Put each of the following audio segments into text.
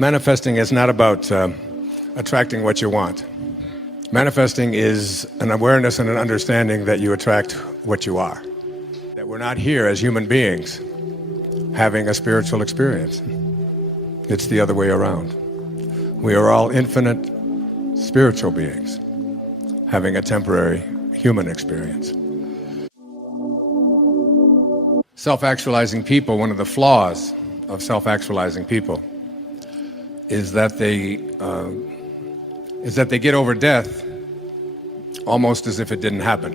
Manifesting is not about attracting what you want. Manifesting is an awareness and an understanding that you attract what you are. That we're not here as human beings having a spiritual experience. It's the other way around. We are all infinite spiritual beings having a temporary human experience. Self-actualizing people, one of the flaws of self-actualizing people is that they get over death almost as if it didn't happen.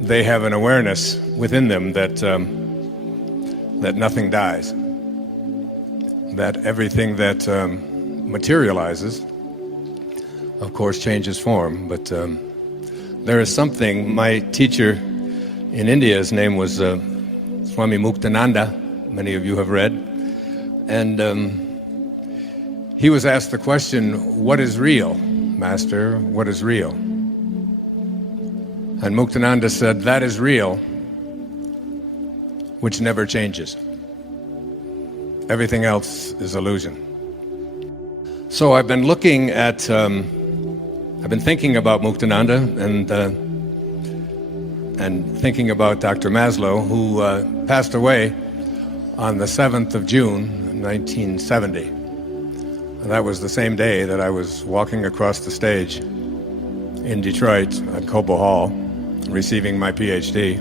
They have an awareness within them that nothing dies, that everything that materializes, of course, changes form. But there is something. My teacher in India, his name was Swami Muktananda. Many of you have read. And he was asked the question, "What is real, Master? What is real?" And Muktananda said, "That is real, which never changes. Everything else is illusion." So I've been looking at, I've been thinking about Muktananda and thinking about Dr. Maslow, who passed away on the 7th of June, 1970. And that was the same day that I was walking across the stage in Detroit at Cobo Hall, receiving my PhD,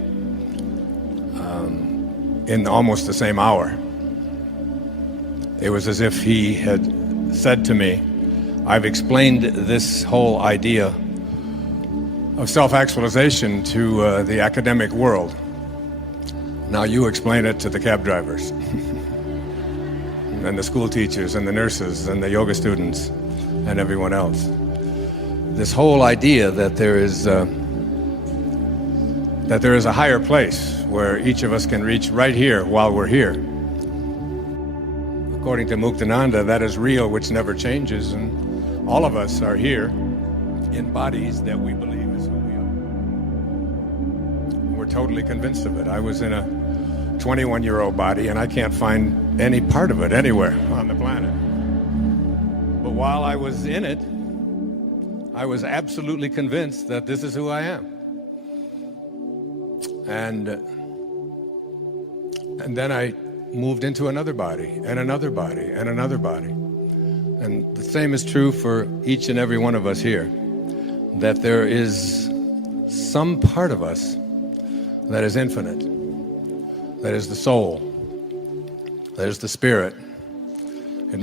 in almost the same hour. It was as if he had said to me, "I've explained this whole idea of self-actualization to the academic world. Now you explain it to the cab drivers and the school teachers and the nurses and the yoga students and everyone else." This whole idea that there is a higher place where each of us can reach right here while we're here. According to Muktananda, that is real, which never changes, and all of us are here in bodies that we believe is who we are. We're totally convinced of it. I was in a 21-year-old body, and I can't find any part of it anywhere on the planet. But while I was in it, I was absolutely convinced that this is who I am. And then I moved into another body, and another body, and another body. And the same is true for each and every one of us here, that there is some part of us that is infinite, that is the soul, that is the spirit. It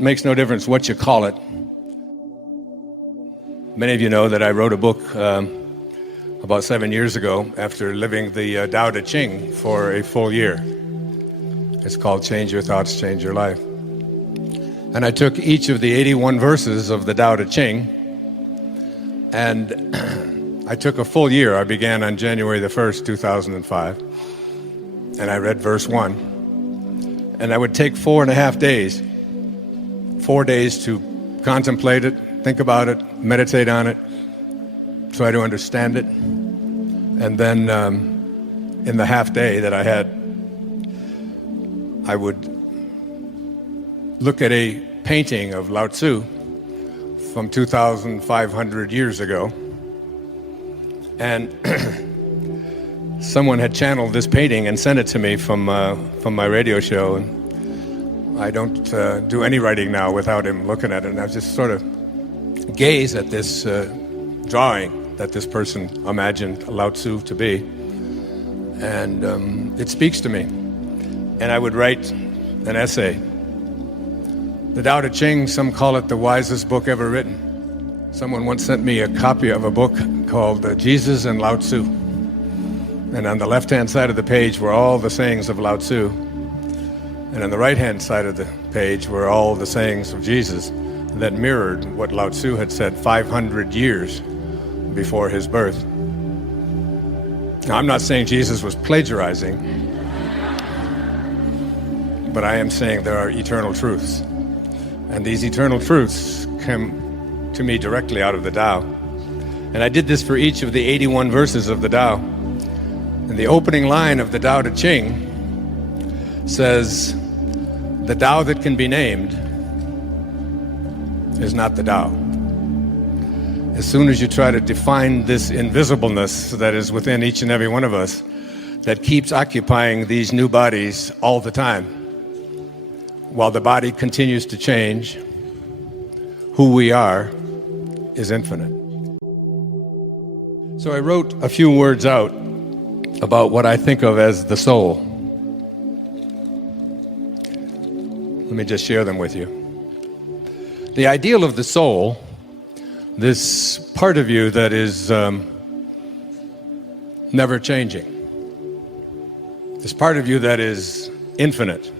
makes no difference what you call it. Many of you know that I wrote a book about 7 years ago after living the Tao Te Ching for a full year. It's called Change Your Thoughts, Change Your Life. And I took each of the 81 verses of the Tao Te Ching, and I took a full year. I began on January the 1st, 2005, and I read verse 1. And I would take 4.5 days, 4 days to contemplate it, think about it, meditate on it, try to understand it. And then in the half day that I had, I would look at a painting of Lao Tzu from 2,500 years ago. And someone had channeled this painting and sent it to me from my radio show. And I don't do any writing now without him looking at it. And I just sort of gaze at this drawing that this person imagined Lao Tzu to be. And it speaks to me. And I would write an essay. The Tao Te Ching, some call it the wisest book ever written. Someone once sent me a copy of a book called Jesus and Lao Tzu. And on the left-hand side of the page were all the sayings of Lao Tzu. And on the right-hand side of the page were all the sayings of Jesus that mirrored what Lao Tzu had said 500 years before his birth. Now, I'm not saying Jesus was plagiarizing, but I am saying there are eternal truths. And these eternal truths come to me directly out of the Tao. And I did this for each of the 81 verses of the Tao. And the opening line of the Tao Te Ching says, The Tao that can be named is not the Tao. As soon as you try to define this invisibleness that is within each and every one of us, that keeps occupying these new bodies all the time, while the body continues to change, who we are is infinite. So I wrote a few words out about what I think of as the soul. Let me just share them with you. The ideal of the soul, this part of you that is never changing, this part of you that is infinite.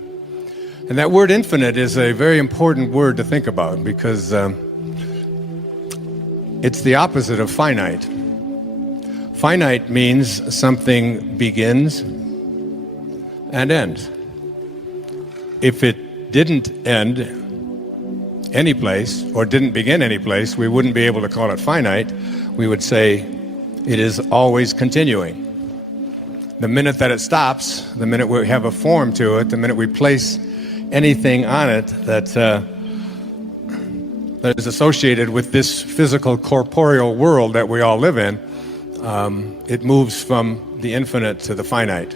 And that word infinite is a very important word to think about because it's the opposite of finite. Finite means something begins and ends. If it didn't end any place or didn't begin any place, we wouldn't be able to call it finite. We would say it is always continuing. The minute that it stops, the minute we have a form to it, the minute we place anything on it that is associated with this physical corporeal world that we all live in, it moves from the infinite to the finite.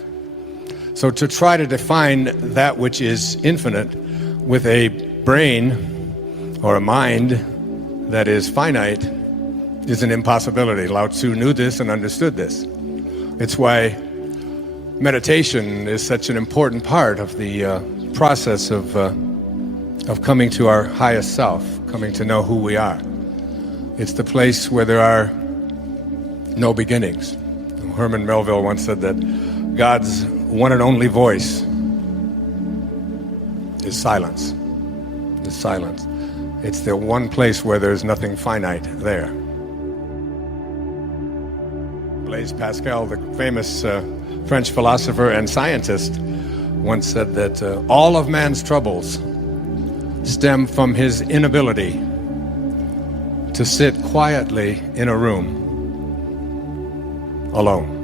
So to try to define that which is infinite with a brain or a mind that is finite is an impossibility. Lao Tzu knew this and understood this. It's why meditation is such an important part of the process of coming to our highest self, coming to know who we are. It's the place where there are no beginnings. Herman Melville once said that God's one and only voice is silence. Is silence. It's the one place where there's nothing finite there. Blaise Pascal, the famous French philosopher and scientist, once said that all of man's troubles stem from his inability to sit quietly in a room alone.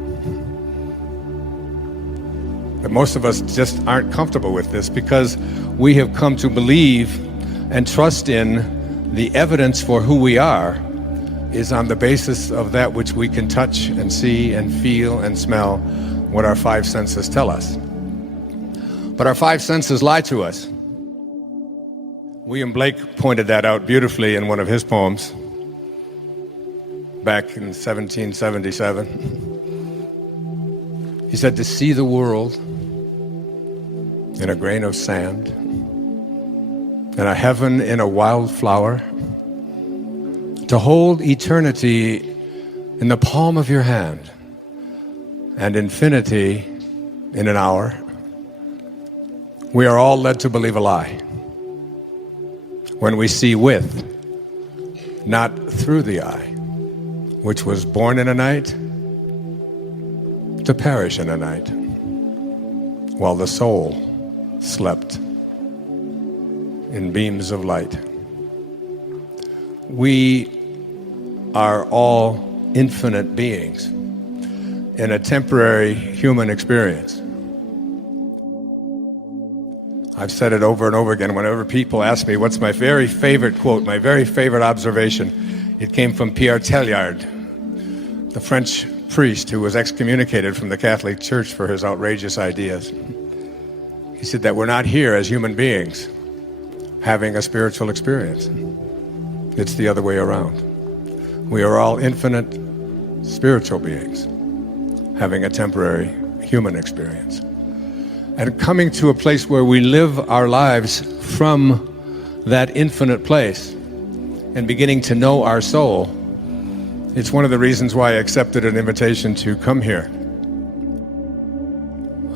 But most of us just aren't comfortable with this because we have come to believe and trust in the evidence for who we are is on the basis of that which we can touch and see and feel and smell, what our five senses tell us. But our five senses lie to us. William Blake pointed that out beautifully in one of his poems back in 1777. He said, to see the world in a grain of sand, and a heaven in a wildflower, to hold eternity in the palm of your hand, and infinity in an hour, we are all led to believe a lie. When we see with, not through the eye, which was born in a night, to perish in a night, while the soul slept in beams of light. We are all infinite beings in a temporary human experience. I've said it over and over again. Whenever people ask me what's my very favorite quote, my very favorite observation, it came from Pierre Teilhard, the French priest who was excommunicated from the Catholic Church for his outrageous ideas. He said that we're not here as human beings having a spiritual experience. It's the other way around. We are all infinite spiritual beings having a temporary human experience. And coming to a place where we live our lives from that infinite place and beginning to know our soul, it's one of the reasons why I accepted an invitation to come here.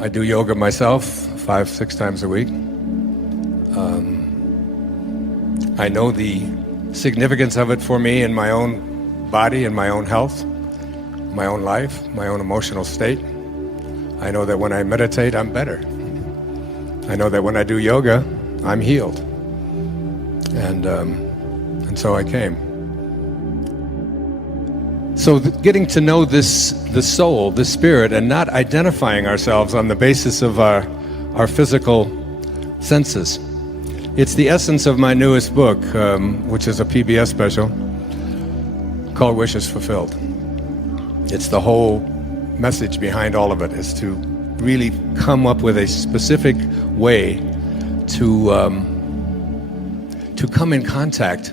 I do yoga myself 5-6 times a week. I know the significance of it for me in my own body and my own health, my own life, my own emotional state. I know that when I meditate, I'm better. I know that when I do yoga, I'm healed. And so I came. So getting to know the soul, the spirit, and not identifying ourselves on the basis of our physical senses. It's the essence of my newest book, which is a PBS special called Wishes Fulfilled. It's the whole message behind all of it, is to really come up with a specific way to come in contact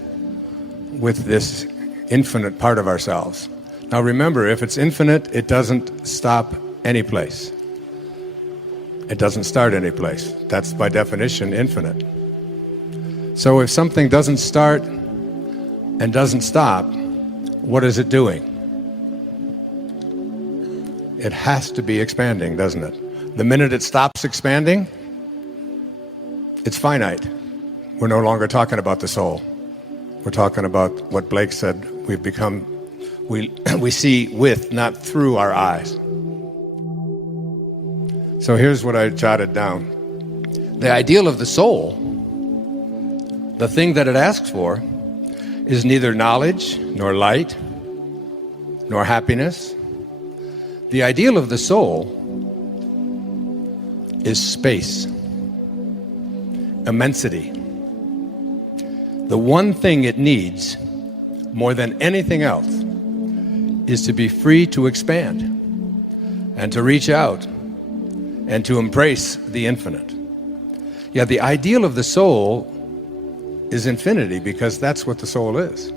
with this infinite part of ourselves. Now remember, if it's infinite, it doesn't stop any place. It doesn't start any place. That's by definition infinite. So if something doesn't start and doesn't stop, what is it doing? It has to be expanding, doesn't it? The minute it stops expanding, it's finite. We're no longer talking about the soul. We're talking about what Blake said, we've become, we see with, not through our eyes. So here's what I jotted down. The ideal of the soul, the thing that it asks for, is neither knowledge, nor light, nor happiness. The ideal of the soul is space, immensity. The one thing it needs, more than anything else, is to be free to expand and to reach out and to embrace the infinite. Yeah, the ideal of the soul is infinity, because that's what the soul is.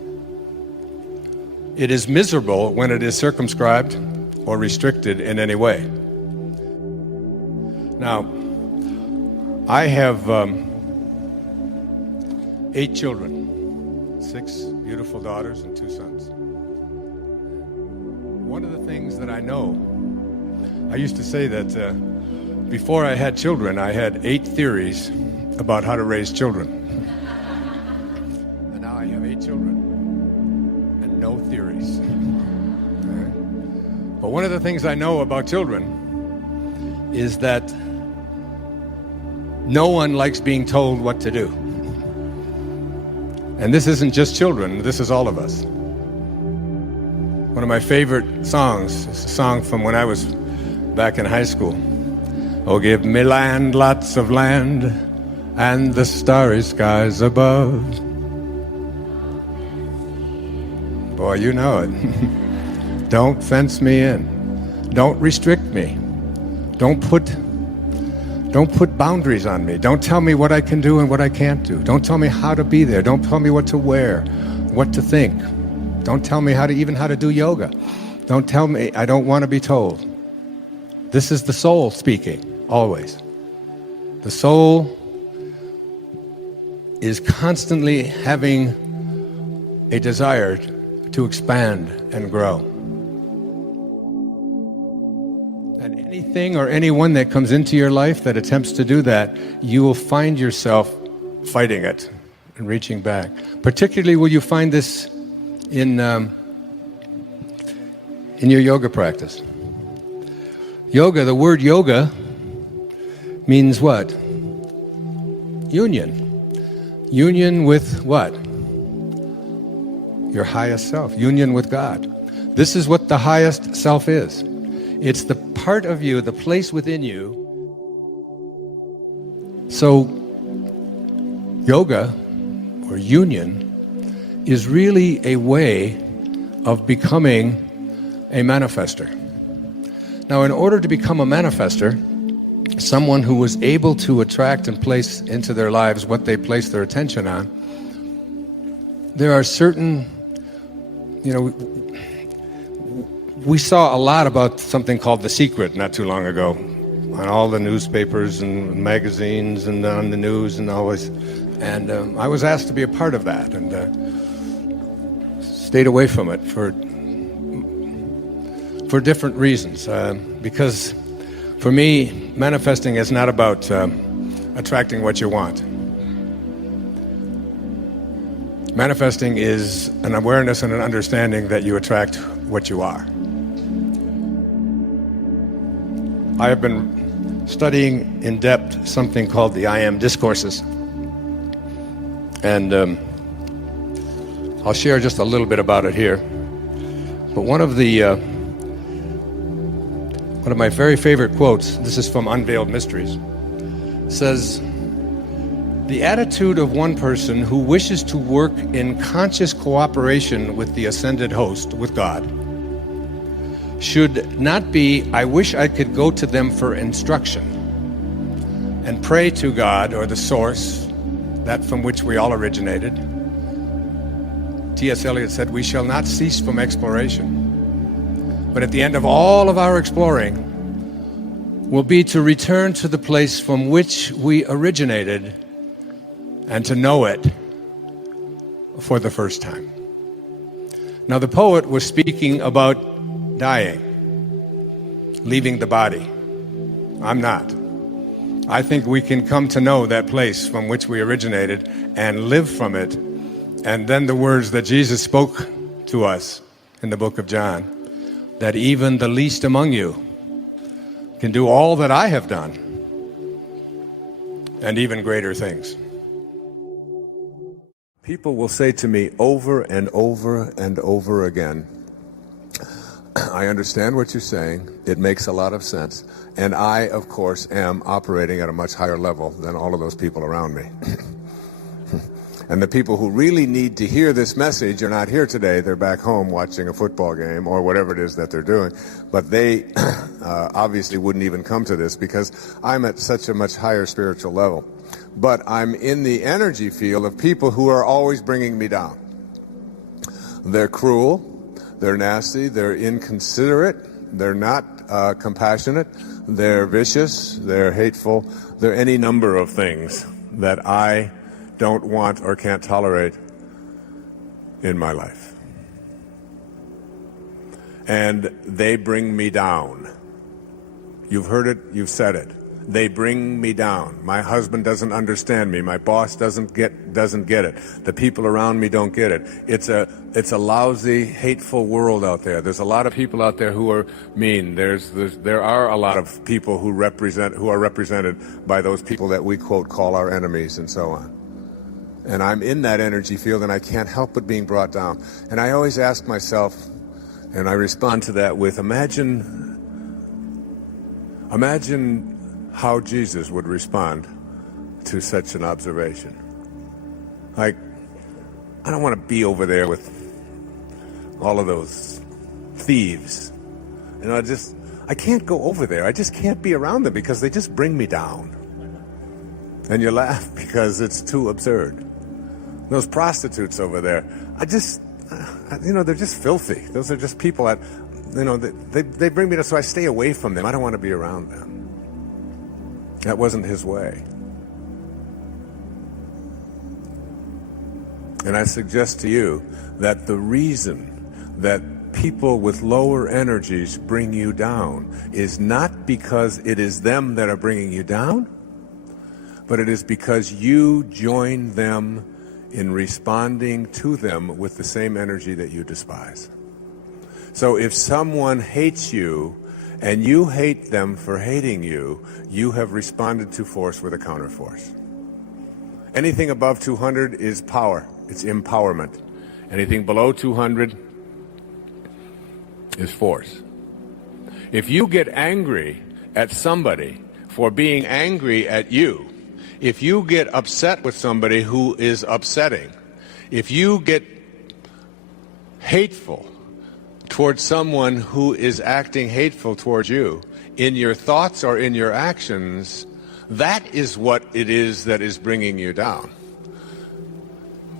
It is miserable when it is circumscribed or restricted in any way. Now, I have 8 children, 6 beautiful daughters and 2 sons. One of the things that I know, I used to say that before I had children, I had 8 theories about how to raise children. And now I have 8 children and no theories. But one of the things I know about children is that no one likes being told what to do. And this isn't just children, this is all of us. One of my favorite songs is a song from when I was back in high school. Oh, give me land, lots of land, and the starry skies above. Boy, you know it. Don't fence me in. Don't restrict me. Don't put boundaries on me. Don't tell me what I can do and what I can't do. Don't tell me how to be there. Don't tell me what to wear, what to think. Don't tell me how to do yoga. Don't tell me, I don't want to be told. This is the soul speaking, always. The soul is constantly having a desire to expand and grow. And anything or anyone that comes into your life that attempts to do that, you will find yourself fighting it and reaching back. Particularly will you find this in your yoga practice. Yoga, the word yoga means what? Union. Union with what? Your highest self. Union with God. This is what the highest self is. It's the part of you, the place within you. So, yoga, or union, is really a way of becoming a manifester. Now, in order to become a manifester, someone who was able to attract and place into their lives what they place their attention on, there are certain, we saw a lot about something called The Secret not too long ago on all the newspapers and magazines and on the news and always. And I was asked to be a part of that and stayed away from it for different reasons. Because for me, manifesting is not about attracting what you want. Manifesting is an awareness and an understanding that you attract what you are. I have been studying in depth something called the I Am discourses. And I'll share just a little bit about it here. But one of my very favorite quotes, this is from Unveiled Mysteries, says, The attitude of one person who wishes to work in conscious cooperation with the ascended host, with God, should not be, I wish I could go to them for instruction and pray to God or the source, that from which we all originated. T.S. Eliot said, we shall not cease from exploration. But at the end of all of our exploring will be to return to the place from which we originated and to know it for the first time. Now, the poet was speaking about dying, leaving the body. I'm not. I think we can come to know that place from which we originated and live from it. And then the words that Jesus spoke to us in the book of John, that even the least among you can do all that I have done and even greater things. People will say to me over and over and over again, I understand what you're saying. It makes a lot of sense. And I, of course, am operating at a much higher level than all of those people around me. And the people who really need to hear this message are not here today. They're back home watching a football game or whatever it is that they're doing. But they obviously wouldn't even come to this because I'm at such a much higher spiritual level. But I'm in the energy field of people who are always bringing me down. They're cruel. They're nasty, they're inconsiderate, they're not compassionate, they're vicious, they're hateful, they're any number of things that I don't want or can't tolerate in my life. And they bring me down. You've heard it, you've said it. They bring me down. My husband doesn't understand me. My boss doesn't get it. The people around me don't get it. It's a lousy, hateful world out there. There's a lot of people out there who are mean. There are a lot of people who are represented by those people that we quote call our enemies and so on. And I'm in that energy field and I can't help but being brought down. And I always ask myself, and I respond to that with imagine how Jesus would respond to such an observation. Like, I don't want to be over there with all of those thieves. You know, I can't go over there. I just can't be around them because they just bring me down. And you laugh because it's too absurd. Those prostitutes over there, they're just filthy. Those are just people that, they bring me down, so I stay away from them. I don't want to be around them. That wasn't his way. And I suggest to you that the reason that people with lower energies bring you down is not because it is them that are bringing you down, but it is because you join them in responding to them with the same energy that you despise. So if someone hates you, and you hate them for hating you, you have responded to force with a counterforce. Anything above 200 is power. It's empowerment. Anything below 200 is force. If you get angry at somebody for being angry at you, if you get upset with somebody who is upsetting, if you get hateful towards someone who is acting hateful towards you, in your thoughts or in your actions, that is what it is that is bringing you down.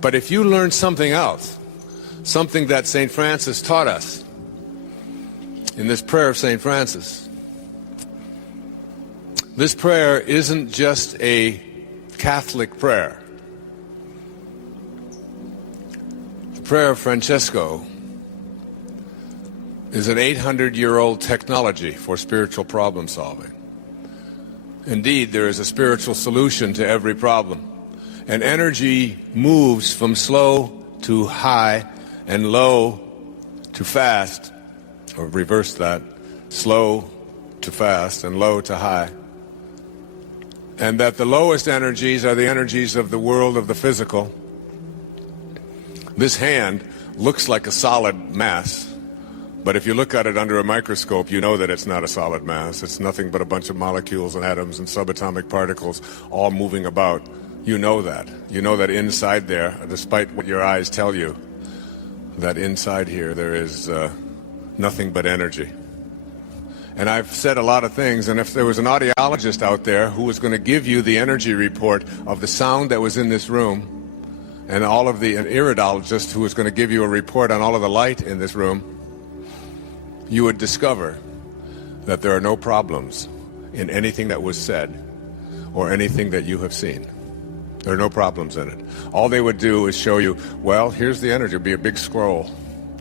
But if you learn something else, something that St. Francis taught us in this prayer of St. Francis, this prayer isn't just a Catholic prayer. The prayer of Francesco is an 800-year-old technology for spiritual problem solving. Indeed, there is a spiritual solution to every problem. And energy moves from slow to high and low to fast, or reverse that, slow to fast and low to high. And that the lowest energies are the energies of the world of the physical. This hand looks like a solid mass, but if you look at it under a microscope, you know that it's not a solid mass. It's nothing but a bunch of molecules and atoms and subatomic particles all moving about You know that. You know that inside there, despite what your eyes tell you, that inside here there is nothing but energy. And I've said a lot of things, and if there was an audiologist out there who was going to give you the energy report of the sound that was in this room, and all of an iridologist who was going to give you a report on all of the light in this room, you would discover that there are no problems in anything that was said or anything that you have seen. There are no problems in it. All they would do is show you, well, here's the energy. It would be a big scroll.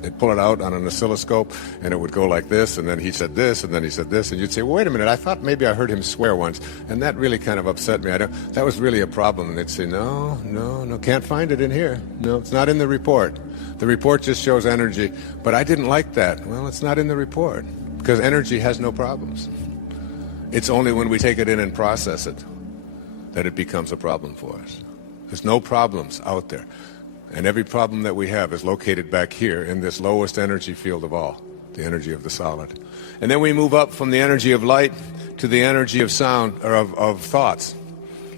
They'd pull it out on an oscilloscope, and it would go like this, and then he said this, and then he said this, and you'd say, well, wait a minute, I thought maybe I heard him swear once, and that really kind of upset me. That was really a problem. And they'd say, no, can't find it in here. No, it's not in the report. The report just shows energy, but I didn't like that. Well, it's not in the report, because energy has no problems. It's only when we take it in and process it that it becomes a problem for us. There's no problems out there. And every problem that we have is located back here in this lowest energy field of all, the energy of the solid. And then we move up from the energy of light to the energy of sound, or of thoughts.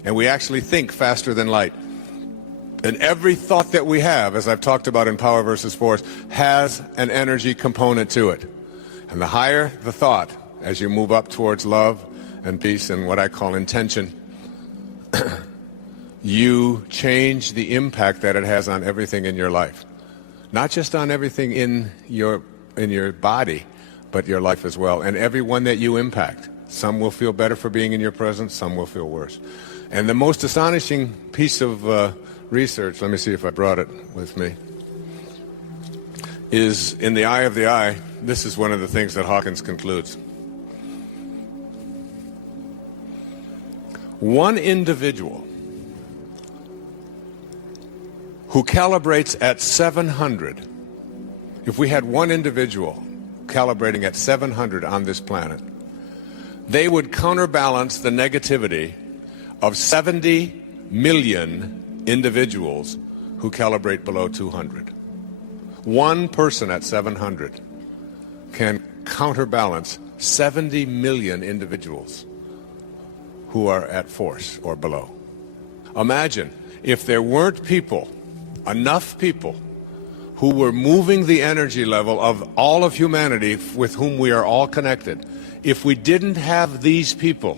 And we actually think faster than light. And every thought that we have, as I've talked about in Power versus Force, has an energy component to it. And the higher the thought, as you move up towards love and peace and what I call intention, you change the impact that it has on everything in your life. Not just on everything in your body, but your life as well. And everyone that you impact. Some will feel better for being in your presence, some will feel worse. And the most astonishing piece of research, let me see if I brought it with me, is in the eye of the eye. This is one of the things that Hawkins concludes. One individual who calibrates at 700, if we had one individual calibrating at 700 on this planet, they would counterbalance the negativity of 70 million individuals who calibrate below 200. One person at 700 can counterbalance 70 million individuals who are at force or below. Imagine if there weren't people, enough people, who were moving the energy level of all of humanity with whom we are all connected. If we didn't have these people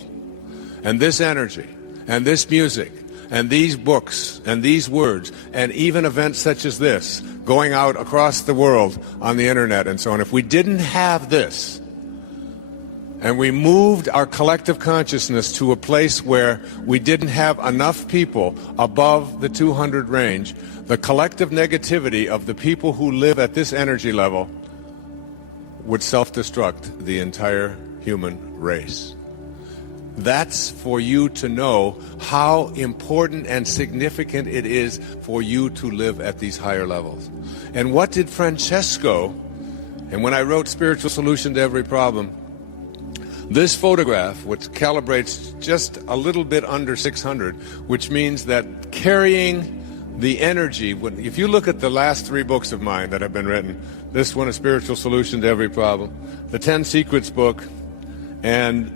and this energy and this music and these books and these words and even events such as this going out across the world on the internet and so on, if we didn't have this and we moved our collective consciousness to a place where we didn't have enough people above the 200 range, the collective negativity of the people who live at this energy level would self-destruct the entire human race. That's for you to know how important and significant it is for you to live at these higher levels. And what did Francesco, and when I wrote Spiritual Solution to Every Problem, this photograph, which calibrates just a little bit under 600, which means that carrying the energy, if you look at the last 3 books of mine that have been written, this one, A Spiritual Solution to Every Problem, the 10 Secrets book, and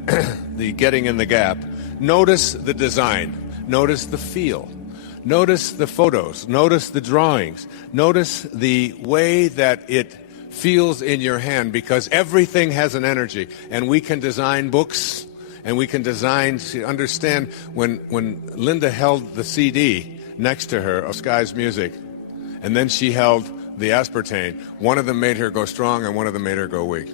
the Getting in the Gap, notice the design, notice the feel, notice the photos, notice the drawings, notice the way that it feels in your hand, because everything has an energy. And we can design books, and we can design, understand when Linda held the CD next to her of Sky's Music, and then she held the aspartame, one of them made her go strong and one of them made her go weak.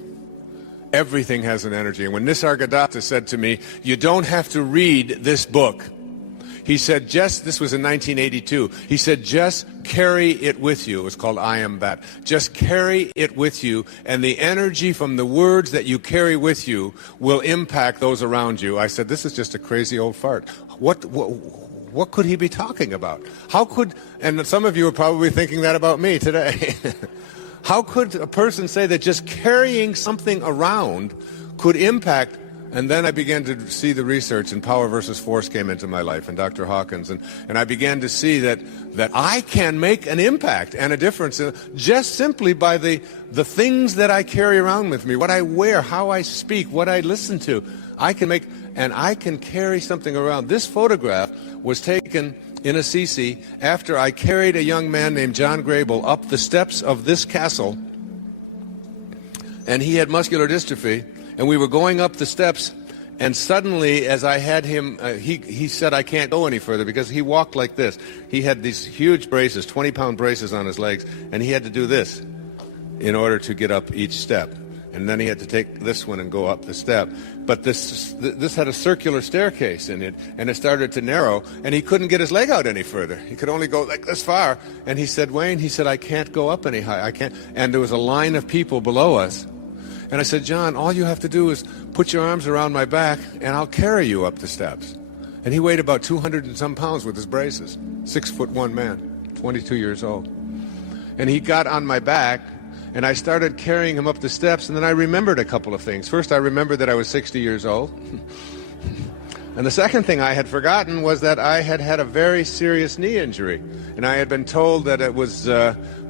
Everything has an energy. And when Nisargadatta said to me, you don't have to read this book, he said, this was in 1982, he said, just carry it with you. It was called I Am That. Just carry it with you, and the energy from the words that you carry with you will impact those around you. I said, this is just a crazy old fart. What could he be talking about? How could, and some of you are probably thinking that about me today. How could a person say that just carrying something around could impact? And then I began to see the research, and Power versus Force came into my life, and Dr. Hawkins, and I began to see that I can make an impact and a difference just simply by the things that I carry around with me, what I wear, how I speak, what I listen to. I can make, and I can carry something around. This photograph was taken in Assisi after I carried a young man named John Grable up the steps of this castle, and he had muscular dystrophy, and we were going up the steps, and suddenly, as I had him, he said, I can't go any further, because he walked like this. He had these huge braces, 20-pound braces on his legs, and he had to do this in order to get up each step. And then he had to take this one and go up the step. But this had a circular staircase in it, and it started to narrow, and he couldn't get his leg out any further. He could only go like this far. And he said, Wayne, he said, I can't go up any higher. I can't. And there was a line of people below us. And I said, John, all you have to do is put your arms around my back, and I'll carry you up the steps. And he weighed about 200 and some pounds with his braces. 6'1" man, 22 years old. And he got on my back, and I started carrying him up the steps, and then I remembered a couple of things. First, I remembered that I was 60 years old. And the second thing I had forgotten was that I had had a very serious knee injury. And I had been told that it was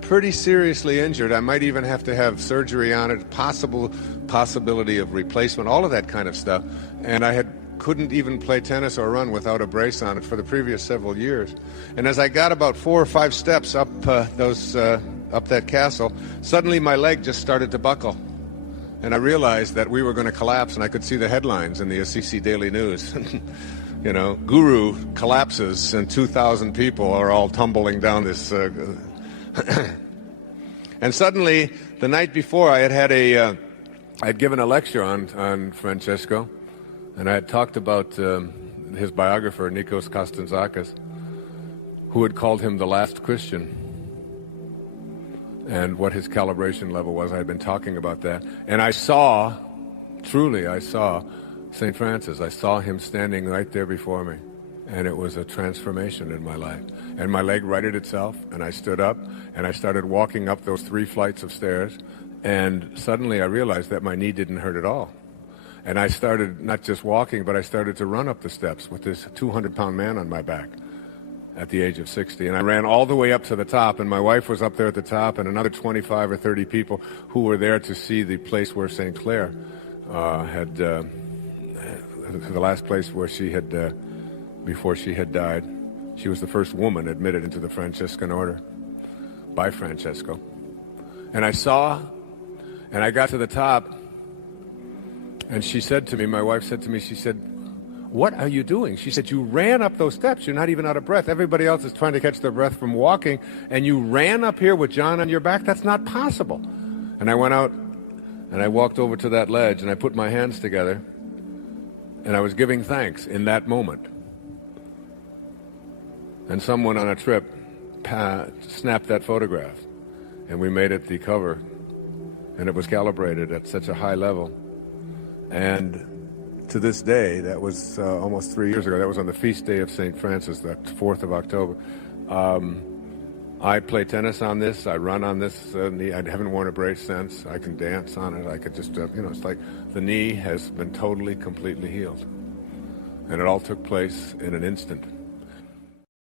pretty seriously injured. I might even have to have surgery on it, possibility of replacement, all of that kind of stuff. And I couldn't even play tennis or run without a brace on it for the previous several years. And as I got about 4 or 5 steps up up that castle, suddenly my leg just started to buckle. And I realized that we were going to collapse, and I could see the headlines in the Assisi Daily News. You know, Guru collapses and 2,000 people are all tumbling down this. And suddenly, the night before, I had given a lecture on Francesco, and I had talked about his biographer, Nikos Kazantzakis, who had called him the last Christian, and what his calibration level was. I had been talking about that. And I saw St. Francis. I saw him standing right there before me. And it was a transformation in my life. And my leg righted itself, and I stood up, and I started walking up those 3 flights of stairs. And suddenly I realized that my knee didn't hurt at all. And I started not just walking, but I started to run up the steps with this 200-pound man on my back at the age of 60. And I ran all the way up to the top, and my wife was up there at the top, and another 25 or 30 people who were there to see the place where St. Clair the last place where she had, before she had died. She was the first woman admitted into the Franciscan order by Francesco. And I got to the top, and she said to me, my wife said to me, she said, what are you doing? She said, you ran up those steps. You're not even out of breath. Everybody else is trying to catch their breath from walking, and you ran up here with John on your back? That's not possible. And I went out, and I walked over to that ledge, and I put my hands together, and I was giving thanks in that moment. And someone on a trip snapped that photograph, and we made it the cover, and it was calibrated at such a high level. And to this day, that was almost 3 years ago. That was on the feast day of St. Francis, the 4th of October. I play tennis on this. I run on this knee. I haven't worn a brace since. I can dance on it. I could just, it's like the knee has been totally, completely healed. And it all took place in an instant.